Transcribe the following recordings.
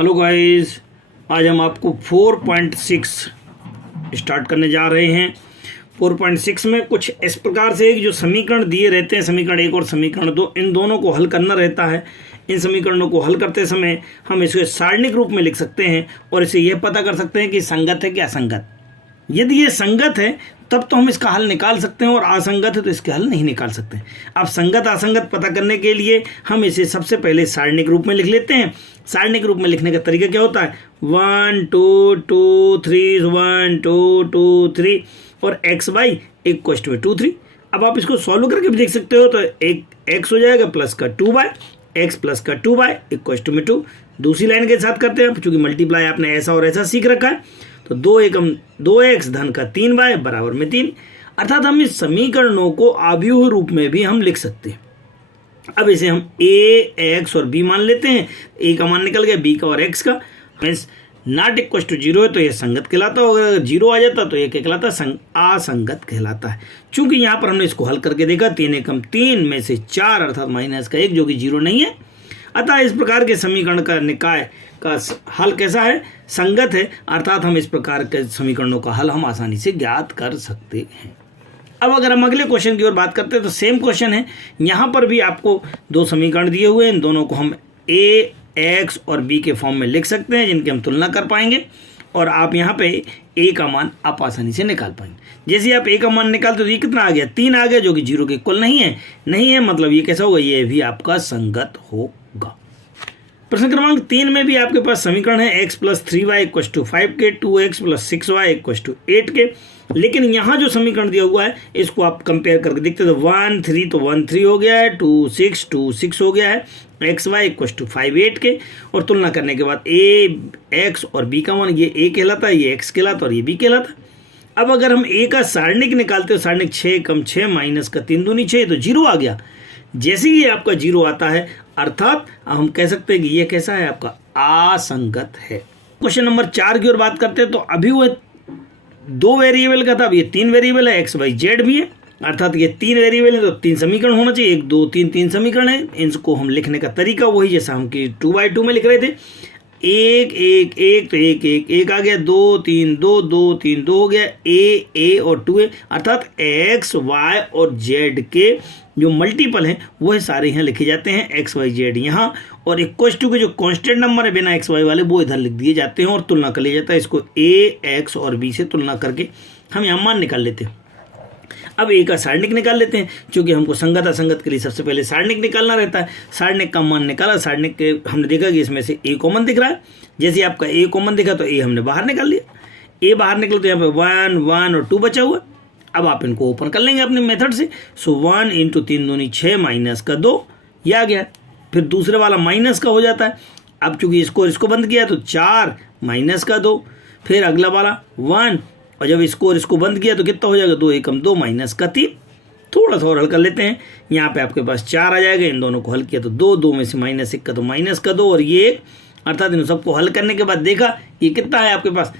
Hello guys, आज हम आपको 4.6 स्टार्ट करने जा रहे हैं। 4.6 में कुछ इस प्रकार से जो समीकरण दिए रहते हैं, समीकरण 1 और समीकरण 2, इन दोनों को हल करना रहता है। इन समीकरणों को हल करते समय हम इसे सारणिक रूप में लिख सकते हैं और इसे यह पता कर सकते हैं कि संगत है कि असंगत। यदि ये संगत है तब तो हम इसका हल निकाल सकते हैं और असंगत है तो इसके हल नहीं निकाल सकते। अब संगत असंगत पता करने के लिए हम इसे सबसे पहले सारणिक रूप में लिख लेते हैं। सारणिक रूप में लिखने का तरीका क्या होता है? 1 2 2 3 1 2 2 3 और एक्स वाई इक्वल टू 2 3। अब आप इसको सॉल्व करके भी देख सकते हो तो एक एक्स हो जाएगा प्लस का 2 वाई, एक्स प्लस का 2 वाई इक्वल टू में 2। दूसरी लाइन के साथ करते हैं, चूंकि मल्टीप्लाई आपने ऐसा और ऐसा सीख रखा है तो 2 एकम 2x धन का 3 वाई बराबर में 3। अर्थात हम इस समीकरणों को आव्यूह रूप में भी हम लिख सकते हैं। अब इसे हम a, x और b मान लेते हैं। a का मान निकल गया, b का और x का। मीन्स नॉट इक्वल टू 0 है तो यह संगत कहलाता है, और अगर 0 आ जाता तो यह क्या कहलाता है? असंगत कहलाता है। चूंकि यहाँ पर हमने इसको हल करके देखा, 3 एकम 3 में से 4 अर्थात माइनस का 1 जो कि 0 नहीं है। अतः इस प्रकार के समीकरण का निकाय का हल कैसा है? संगत है। अर्थात हम इस प्रकार के समीकरणों का हल हम आसानी से ज्ञात कर सकते हैं। अब अगर हम अगले क्वेश्चन की ओर बात करते हैं तो सेम क्वेश्चन है। यहाँ पर भी आपको दो समीकरण दिए हुए हैं, इन दोनों को हम a, x और b के फॉर्म में लिख सकते हैं, जिनकी हम तुलना कर पाएंगे और आप यहाँ पे a का मान आप आसानी से निकाल पाएंगे। जैसे आप a का मान निकालते तो ये कितना आ गया? 3 आ गया, जो कि 0 के इक्वल नहीं है। मतलब ये कैसा होगा? ये भी आपका संगत होगा। प्रश्न क्रमांक 3 में भी आपके पास समीकरण है x plus 3y equal to 5 के, 2x plus 6y equal to 8 के। लेकिन यहाँ जो समीकरण दिया हुआ है इसको आप कंपेयर करके देखते हो तो 1 3 तो 1 3 हो गया है, 2 6 हो गया है, एक्स वाई इक्वल टू 5 8 के। और तुलना करने के बाद a, x और b का मान, ये a कहलाता है, ये x कहलाता है और ये b कहलाता है। अब अगर हम a का सारणिक निकालते हो, सारणिक 6 कम 6 माइनस का 3 दूनी 6 तो 0 आ गया। जैसे ही आपका 0 आता है अर्थात हम कह सकते हैं कि ये कैसा है? आपका असंगत है। क्वेश्चन नंबर 4 की ओर बात करते हैं तो अभी वो 2 वेरिएबल का था, अब ये 3 वेरिएबल है, एक्स वाई जेड भी है। अर्थात ये 3 वेरिएबल है तो 3 समीकरण होना चाहिए, 1 2 3 3 समीकरण है। इनको हम लिखने का तरीका वही जैसा हम कि 2/2 में लिख रहे थे। 1 1 1 तो 1 1 1 आ गया, 2 3 2 2 3 2 हो गया, a और 2a। अर्थात एक्स वाई और जेड के जो मल्टीपल हैं वह सारे यहाँ लिखे जाते हैं, एक्स वाई जेड यहाँ, और इक्वल टू के जो कांस्टेंट नंबर है बिना एक्स वाई वाले वो इधर लिख दिए जाते हैं और तुलना कर लिया जाता है। इसको a, x और b से तुलना करके हम यहाँ मान निकाल लेते हैं। अब a का सारणिक निकाल लेते हैं, क्योंकि हमको संगत असंगत के लिए सबसे पहले सारणिक निकालना रहता है। सारणिक का मान निकाला, सारणिक के हमने देखा कि इसमें से a कॉमन दिख रहा है। जैसे आपका a कॉमन दिखा तो a हमने बाहर निकाल लिया। a बाहर निकला तो यहाँ पे 1 1 और 2 बचा हुआ। अब आप इनको ओपन कर लेंगे अपने मेथड से। सो 1 इंटू 3 दूनी 6 माइनस का 2, ये आ गया। फिर दूसरे वाला माइनस का हो जाता है। अब चूंकि इसको बंद किया तो 4 माइनस का 2, फिर अगला वाला 1, और जब इसको बंद किया तो कितना हो जाएगा? 2 एकम 2 माइनस का 3। थोड़ा सा और हल कर लेते हैं। यहाँ पे आपके पास 4 आ जाएगा, इन दोनों को हल किया तो 2 में से माइनस 1 का तो माइनस का 2 और ये 1। अर्थात इन सबको हल करने के बाद देखा ये कितना है आपके पास?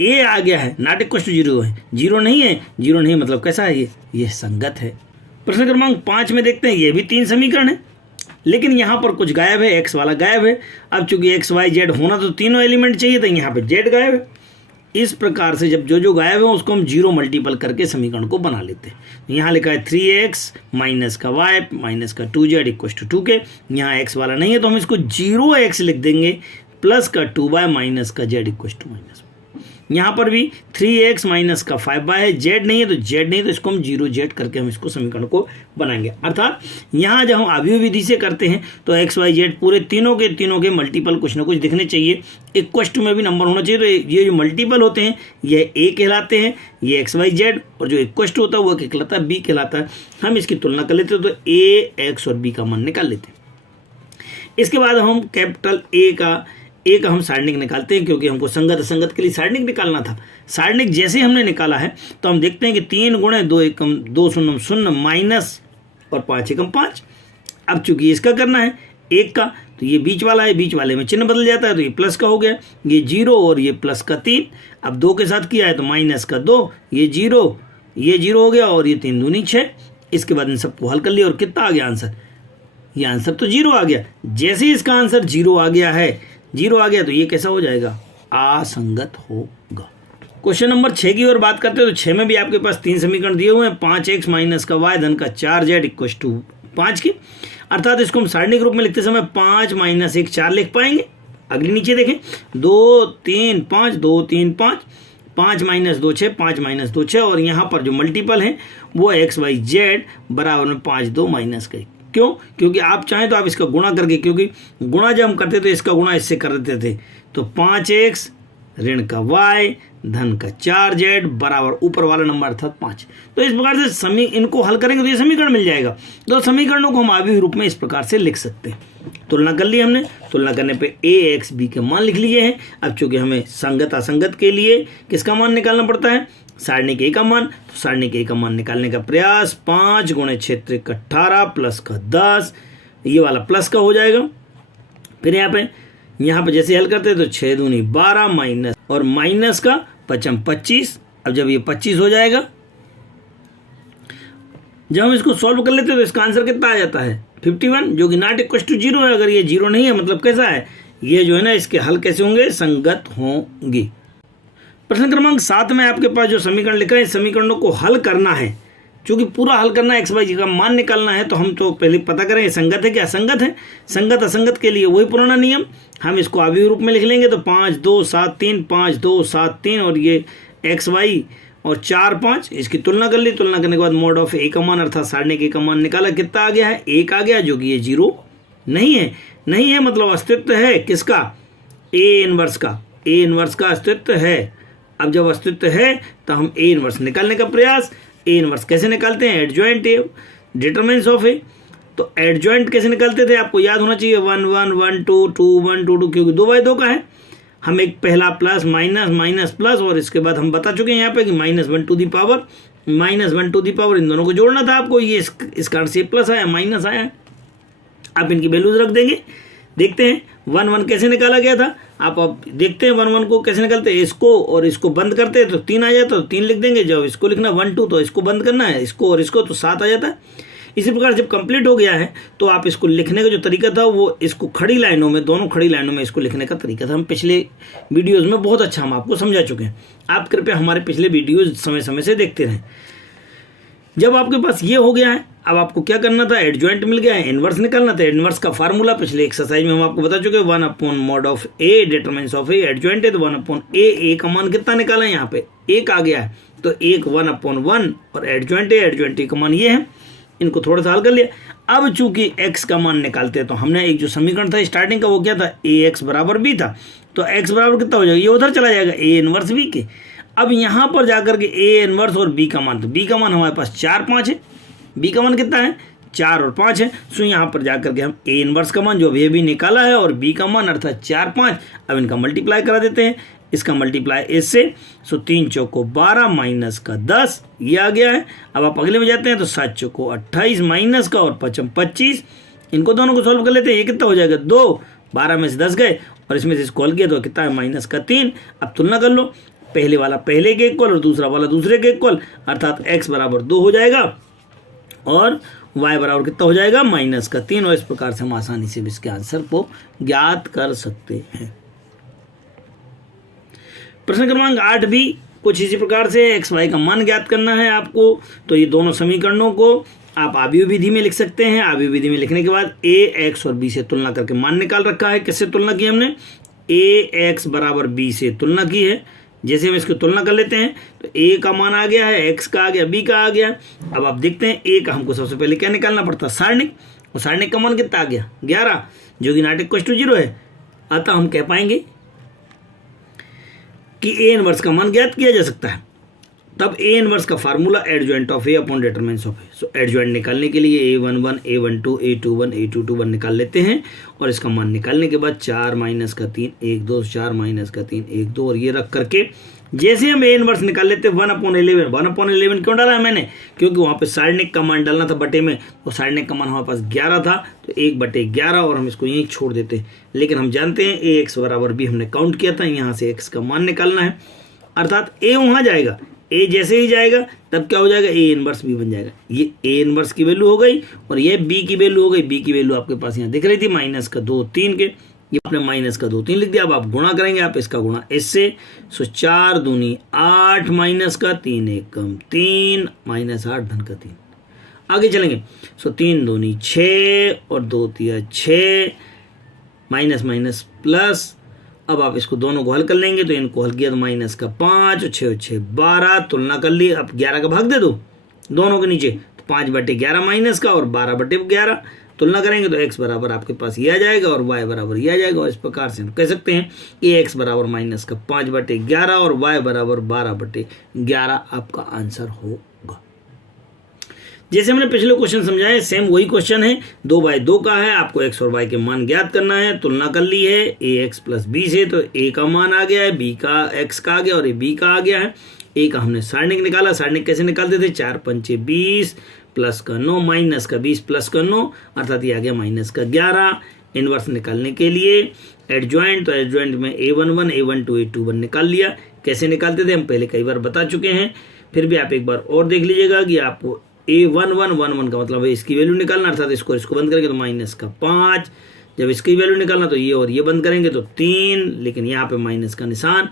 a आ गया है, नॉट इक्वल टू 0 है, 0 नहीं है। 0 नहीं मतलब कैसा है? ये संगत है। प्रश्न क्रमांक 5 में देखते हैं, ये भी 3 समीकरण है, लेकिन यहाँ पर कुछ गायब है, x वाला गायब है। अब चूंकि एक्स वाई जेड होना तो तीनों एलिमेंट चाहिए था, यहाँ पे जेड गायब है। इस प्रकार से जब जो गायब है उसको हम 0 मल्टीपल करके समीकरण को बना लेते हैं। यहाँ लिखा है 3x माइनस का y माइनस का 2z इक्वल टू 2 के। यहाँ x वाला नहीं है तो हम इसको 0x लिख देंगे, प्लस का 2y माइनस का z इक्वल टू माइनस। यहाँ पर भी 3x माइनस का 5y है, z नहीं है तो इसको हम 0z करके हम इसको समीकरण को बनाएंगे। अर्थात यहाँ जब हम आव्यूह विधि से करते हैं तो x y z पूरे तीनों के मल्टीपल कुछ ना कुछ दिखने चाहिए, इक्वल टू में भी नंबर होना चाहिए। तो ये जो मल्टीपल होते हैं ये a कहलाते हैं, ये x y z, और जो इक्वल टू होता है वो कहलाता है b कहलाता है। हम इसकी तुलना कर लेते हैं तो a, x और b का मान निकाल लेते हैं। इसके बाद हम कैपिटल A का हम सारणिक निकालते हैं, क्योंकि हमको संगत असंगत के लिए सारणिक निकालना था। सारणिक जैसे हमने निकाला है तो हम देखते हैं कि 3 गुणे 2 एकम 2 शून्य 0 माइनस और 5 एकम 5। अब चूंकि इसका करना है 1 का तो ये बीच वाला है, बीच वाले में चिन्ह बदल जाता है तो ये प्लस का हो गया, ये 0 और ये प्लस का 3। अब 2 के साथ किया है तो माइनस का 2, ये 0 हो गया और ये 3 दूनी 6। इसके बाद इन सबको हल कर लिया और कितना आ गया आंसर? ये आंसर तो 0 आ गया। जैसे ही इसका आंसर 0 आ गया है जीरो आ गया तो ये कैसा हो जाएगा, असंगत होगा। क्वेश्चन नंबर 6 की ओर बात करते हैं तो 6 में भी आपके पास 3 समीकरण दिए हुए हैं, 5x माइनस का y धन का 4z इक्व टू 5 के, अर्थात इसको हम सारणिक रूप में लिखते समय 5 माइनस 1 4 लिख पाएंगे। अगली नीचे देखें 2 3 5 2 3 5, 5 माइनस 2 6, 5 माइनस 2 6, और यहाँ पर जो मल्टीपल है वो एक्स वाई जेड बराबर में 5 2 माइनस का 1। क्यों? क्योंकि आप चाहें तो आप इसका गुणा करके, क्योंकि गुणा जब हम करते थे इसका गुणा इससे कर देते थे, तो 5x ऋण का y धन का 4z बराबर ऊपर वाला नंबर अर्थात 5। तो इस प्रकार से इनको हल करेंगे तो ये समीकरण मिल जाएगा। तो समीकरणों को हम आव्यूह रूप में इस प्रकार से लिख सकते हैं। तुलना कर ली हमने, तुलना करने पे a x b के मान लिख लिए हैं। अब चूंकि हमें संगत असंगत के लिए किसका मान निकालना पड़ता है, सारणिक a का मान, तो सारणिक a का मान निकालने का प्रयास 5 गुणे क्षेत्र का 18 प्लस का 10, ये वाला प्लस का हो जाएगा। फिर यहाँ पे जैसे हल करते हैं तो 6 दूनी 12 माइनस और माइनस का 5 25। अब जब ये 25 हो जाएगा, जब हम इसको सॉल्व कर लेते हैं तो इसका आंसर कितना आ जाता है 51, जो कि नॉट इक्वल टू 0 है। अगर ये 0 नहीं है मतलब कैसा है, ये जो है ना इसके हल कैसे होंगे, संगत होंगे। प्रश्न क्रमांक 7 में आपके पास जो समीकरण लिखा है, इस समीकरणों को हल करना है। चूंकि पूरा हल करना है, एक्स वाई जी का मान निकालना है, तो हम तो पहले पता करें संगत है कि असंगत है। संगत असंगत के लिए वही पुराना नियम, हम इसको आव्यूह रूप में लिख लेंगे। तो 5 2 7 3, 5 2 7 3, और ये एक्स वाई और 4 5, इसकी तुलना कर ली। तुलना करने के बाद मोड ऑफ ए का मान अर्थात सारणिक ए का मान निकाला, कितना आ गया है, 1 आ गया, जो कि ये 0 नहीं है। नहीं है मतलब अस्तित्व है किसका, ए इनवर्स का। ए इनवर्स का अस्तित्व है। अब जब अस्तित्व है तो हम ए इनवर्स निकालने का प्रयास, ए इनवर्स कैसे निकालते हैं, adjoint A determinants of A. तो एडजॉइंट कैसे निकालते थे आपको याद होना चाहिए, 1 1 1 2 2 1 2 2, क्योंकि 2 बाई 2 का है। हम एक पहला प्लस माइनस माइनस प्लस, और इसके बाद हम बता चुके हैं यहाँ पे कि -1 to the power -1 to the power, इन दोनों को जोड़ना था आपको। ये इस कारण से प्लस आया माइनस आया। आप इनकी वैल्यूज रख देंगे। देखते हैं 1 1 कैसे निकाला गया था। आप देखते हैं 1 1 को कैसे निकालते हैं, इसको और इसको बंद करते हैं तो 3 आ जाता है, तो 3 लिख देंगे। जब इसको लिखना 1 2 तो इसको बंद करना है, इसको और इसको, तो 7 आ जाता है। इसी प्रकार जब कंप्लीट हो गया है तो आप इसको लिखने का जो तरीका था वो इसको खड़ी लाइनों में, दोनों खड़ी लाइनों में इसको लिखने का तरीका था। हम पिछले वीडियोज़ में बहुत अच्छा हम आपको समझा चुके हैं। आप कृपया हमारे पिछले वीडियोज़ समय समय से देखते रहें। जब आपके पास ये हो गया है, अब आपको क्या करना था, एडजॉइंट मिल गया है, इनवर्स निकालना था। इनवर्स का फार्मूला पिछले एक्सरसाइज में हम आपको बता चुके हैं, 1 mod of A determinants of A. Adjoint है तो 1 ए का मान कितना निकाला है, यहाँ पे 1 आ गया है, तो 1 और एडजॉइंट है, एडजॉइंट ए का मान ये है। इनको थोड़ा सा हल कर लिया। अब चूंकि x का मान निकालते हैं तो हमने एक जो समीकरण था स्टार्टिंग का वो क्या था, ax बराबर b था। तो x बराबर कितना हो जाएगा, ये उधर चला जाएगा a इनवर्स b के। अब यहाँ पर जाकर के a इनवर्स और b का मान, तो b का मान हमारे पास 4 5 है, b का मान कितना है 4 और 5 है। सो यहाँ पर जाकर के हम a इनवर्स का मान जो अभी निकाला है और b का मान अर्थात 4 5, अब इनका मल्टीप्लाई करा देते हैं। इसका मल्टीप्लाई इससे, सो 3 चौको 12 माइनस का 10, ये आ गया है। अब आप अगले में जाते हैं तो 7 चौको 28 माइनस का और 5 25, इनको दोनों को सॉल्व कर लेते हैं। ये कितना हो जाएगा 2, 12 में से 10 गए और इसमें से इसको हल किया तो कितना है माइनस का 3। अब तुलना कर लो, पहले वाला पहले के इक्वल और दूसरा वाला दूसरे के इक्वल, अर्थात x बराबर 2 हो जाएगा और y बराबर कितना हो जाएगा माइनस का 3। और इस प्रकार से हम आसानी से भी इसके आंसर को ज्ञात कर सकते हैं। प्रश्न क्रमांक 8 भी कुछ इसी प्रकार से एक्स वाई का मान ज्ञात करना है आपको। तो ये दोनों समीकरणों को आप आव्यूह विधि में लिख सकते हैं। आव्यूह विधि में लिखने के बाद a x और b से तुलना करके मान निकाल रखा है। किससे तुलना की हमने, a x बराबर b से तुलना की है। जैसे हम इसकी तुलना कर लेते हैं तो a का मान आ गया है, x का आ गया, b का आ गया। अब आप देखते हैं a का हमको सबसे पहले क्या निकालना पड़ता है, सारणिक। और सारणिक का मान कितना आ गया 11, जो कि नॉट इक्वल टू 0 है। अतः हम कह पाएंगे कि ए इनवर्स का मान ज्ञात किया जा सकता है। तब ए इनवर्स का formula adjoint of A upon determinants of A. So adjoint निकालने के लिए a11 a12 a21 a22 निकाल लेते हैं और इसका मान निकालने के बाद 4 माइनस का 3 1 2, 4 माइनस का 3 1 2, और ये रख करके जैसे हम ए इनवर्स निकाल लेते हैं 1/11। 1/11 क्यों डाला है मैंने, क्योंकि वहाँ पे सारणिक का मान डालना था बटे में, और सारणिक का मान हमारे पास 11 था, तो 1/11 और हम इसको यहीं छोड़ देते हैं। लेकिन हम जानते हैं ए एक्स बराबर b हमने काउंट किया था, यहाँ से x का मान निकालना है, अर्थात a वहाँ जाएगा। a जैसे ही जाएगा तब क्या हो जाएगा, a इनवर्स b बन जाएगा। ये a इनवर्स की वैल्यू हो गई और ये b की वैल्यू हो गई। b की वैल्यू आपके पास यहाँ दिख रही थी माइनस का 2 3 के, ये आपने माइनस का 2 3 लिख दिया। अब आप गुणा करेंगे, आप इसका गुणा इससे, सो 4 दूनी 8 माइनस का 3 एकम 3 माइनस 8 धन का 3। आगे चलेंगे, सो 3 दूनी 6 और 2 तिया 6 माइनस माइनस प्लस। अब आप इसको दोनों को हल कर लेंगे, तो इनको हल किया तो माइनस का 5 और 6 6 12, तुलना कर ली। अब 11 का भाग दे दो दोनों के नीचे, तो 5/11 माइनस का और 12/11, तुलना करेंगे तो x बराबर आपके पास ये आ जाएगा और y बराबर ये आ जाएगा। और इस प्रकार से हम कह सकते हैं कि x बराबर माइनस का 5/11 और y बराबर 12/11 आपका आंसर होगा। जैसे हमने पिछले क्वेश्चन समझाए, सेम वही क्वेश्चन है, 2/2 का है, आपको x और y के मान ज्ञात करना है। तुलना कर ली है ax + b से, तो a का मान आ गया है, b का x का आ गया और b का आ गया है। a का हमने सारणिक निकाला, सारणिक कैसे निकालते थे, 4 पंचे 20 प्लस का 9 माइनस का 20 प्लस का 9, अर्थात ये आ गया माइनस का 11। इनवर्स निकालने के लिए एडजॉइंट, तो एडजॉइंट में a11 a12 a21 निकाल लिया। कैसे निकालते थे हम पहले कई बार बता चुके हैं, फिर भी आप एक बार और देख लीजिएगा कि आपको a11 का मतलब है इसकी वैल्यू निकालना, अर्थात इसको बंद करेंगे तो माइनस का 5, जब इसकी वैल्यू निकालना तो ये और ये बंद करेंगे तो 3, लेकिन यहाँ पे माइनस का निशान।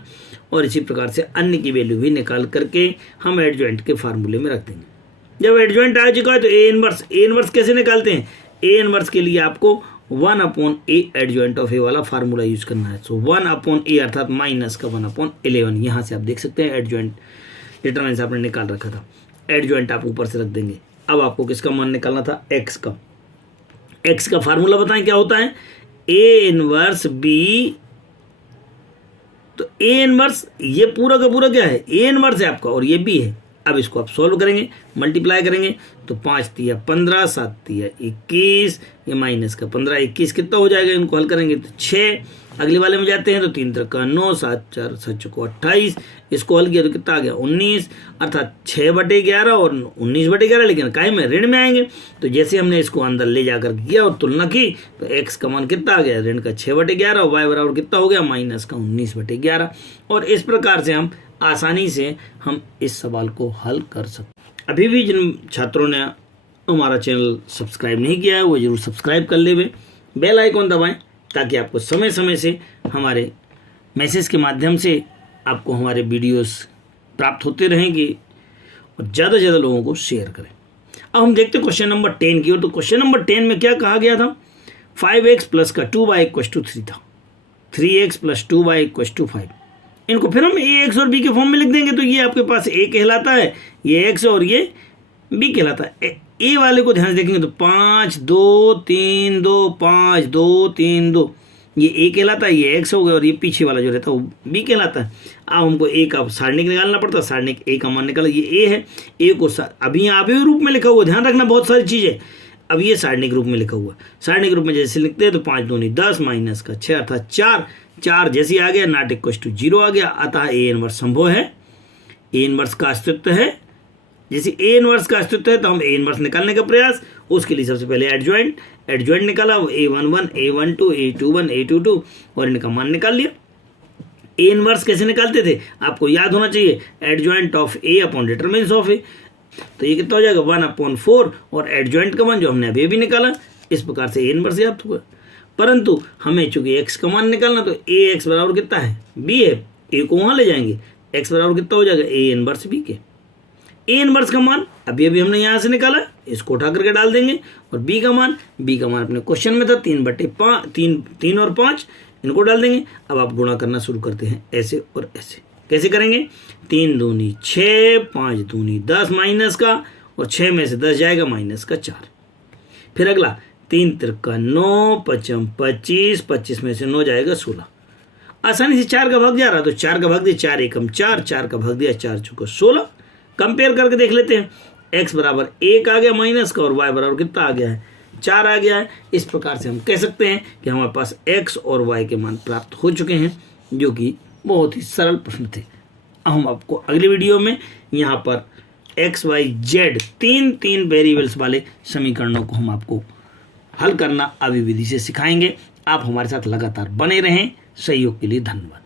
और इसी प्रकार से अन्य की वैल्यू भी निकाल करके हम एडजॉइंट के फार्मूले में रख देंगे। जब एडजॉइंट आ चुका है तो ए इनवर्स कैसे निकालते हैं, ए इनवर्स के लिए आपको 1/a एडजॉइंट ऑफ ए वाला फार्मूला यूज करना है। सो 1/a अर्थात माइनस का 1/11, यहाँ से आप देख सकते हैं एडजॉइंट डिटरमिनेंट आपने निकाल रखा था, एडजॉइंट आप ऊपर से रख देंगे। अब आपको किसका मान निकालना था, एक्स का। एक्स का फार्मूला बताएं क्या होता है, ए इनवर्स बी, तो ए इनवर्स ये पूरा का पूरा क्या है, ए इनवर्स है आपका और ये बी है। अब इसको आप सॉल्व करेंगे, मल्टीप्लाई करेंगे, तो 5 तिया 15 7 तिया 21, ये माइनस का 15 21 कितना हो जाएगा, इनको हल करेंगे तो 6। अगले वाले में जाते हैं तो 3 3 का 9 7 4 7 को 28, इसको हल किया तो कितना आ गया 19, अर्थात 6/11 और 19/11, लेकिन काय में ऋण में आएंगे। तो जैसे हमने इसको अंदर ले जाकर किया और तुलना की तो x का मान कितना आ गया, ऋण का 6/11 और y बराबर कितना हो गया, माइनस का 19/11। और इस प्रकार से हम आसानी से हम इस सवाल को हल कर सकते। अभी भी जिन छात्रों ने हमारा चैनल सब्सक्राइब नहीं किया है वो जरूर सब्सक्राइब कर ले, बेल आइकॉन दबाएं, ताकि आपको समय समय से हमारे मैसेज के माध्यम से आपको हमारे वीडियोस प्राप्त होते रहेंगे और ज़्यादा से ज़्यादा लोगों को शेयर करें। अब हम देखते हैं क्वेश्चन नंबर 10 की ओर। तो क्वेश्चन नंबर 10 में क्या कहा गया था, 5x + का 2y = 3 था, 3x + 2y = 5। इनको फिर हम ax और b के फॉर्म में लिख देंगे, तो ये आपके पास a कहलाता है, ये x और ये b कहलाता है। a वाले को ध्यान से देखेंगे तो 5 2 3 2 5 2 3 2, ये a कहलाता है, ये x हो गया और ये पीछे वाला जो रहता है वो b कहलाता है। अब हमको a का सारणिक निकालना पड़ता है, सारणिक a का मान निकाला, ये a है, a को अभी यहाँ पे रूप में लिखा हुआ, ध्यान रखना बहुत सारी चीज़ें। अब ये सारणिक रूप में लिखा हुआ, सारणिक रूप में जैसे लिखते हैं तो 5 दूनी 10 माइनस का 6 अर्थात 4 जैसे आ गया, नॉट इक्वल टू 0 आ गया, अतः ए इनवर्स संभव है, ए इनवर्स का अस्तित्व है। जैसे ए इनवर्स का अस्तित्व है तो हम ए इनवर्स निकालने का प्रयास, उसके लिए सबसे पहले एडजॉइंट निकाला, a11 a12 a21 a22 और इनका मान निकाल लिया। ए इनवर्स कैसे निकालते थे आपको याद होना चाहिए, adjoint of A upon determinant of A, तो ये कितना हो जाएगा 1/4 और एडजॉइंट का मान जो हमने अभी भी निकाला, इस प्रकार से ए इनवर्स प्राप्त हुआ। परंतु हमें चूंकि x का मान निकालना तो ax बराबर कितना है, b है, a को वहाँ ले जाएंगे, x बराबर कितना हो जाएगा a इनवर्स b के। a इनवर्स का मान अभी हमने यहाँ से निकाला, इसको उठा करके डाल देंगे, और b का मान अपने क्वेश्चन में था 3 और 5, इनको डाल देंगे। अब आप गुणा करना शुरू करते हैं ऐसे और ऐसे। कैसे करेंगे, 3 दूनी 6 5 दूनी 10 माइनस का, और 6 में से 10 जाएगा माइनस का 4। फिर अगला 3 3 का 9 5 25, 25 में से 9 जाएगा 16। आसानी से 4 का भाग जा रहा, तो 4 का भाग दिया 4 एकम 4, 4 का भाग दिया 4 चौका 16। कंपेयर करके देख लेते हैं, x बराबर 1 आ गया माइनस का और y बराबर कितना आ गया है, 4 आ गया है। इस प्रकार से हम कह सकते हैं कि हमारे पास x और y के मान प्राप्त हो चुके हैं, जो कि बहुत ही सरल प्रश्न थे। अब हम आपको अगले वीडियो में यहाँ पर x y z तीन वेरिएबल्स वाले समीकरणों को हम आपको हल करना अभिविधि से सिखाएंगे। आप हमारे साथ लगातार बने रहें। सहयोग के लिए धन्यवाद।